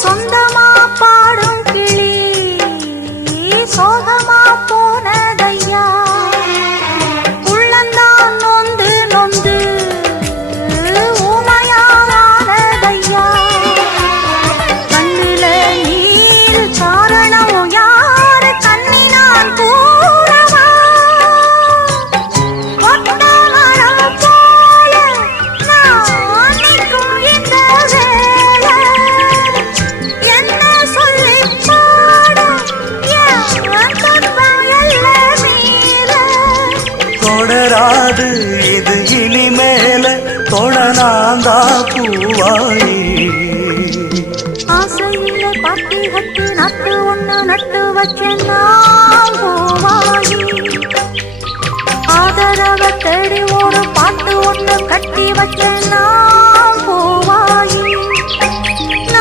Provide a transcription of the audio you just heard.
சொந்தமா பாடும் கிளி சோகமா போனதையா உள்ளந்தான் நொந்து நொந்து ஊமையானதையா கண்ணில நீர் காரணம் யாரு கண்ணினான் கூறவா கொட்ட மரம் போல நான் நிற்கும் இந்த வேளை என்ன சொல்லி பாடும் என் துன்பம் எல்லாம் மீற தொடராது இது இனிமேல தொடனாந்தா பூவாயி ஆசையில பாட்டி கட்டு நட்டு ஒண்ணு நட்டு வச்சேன்னா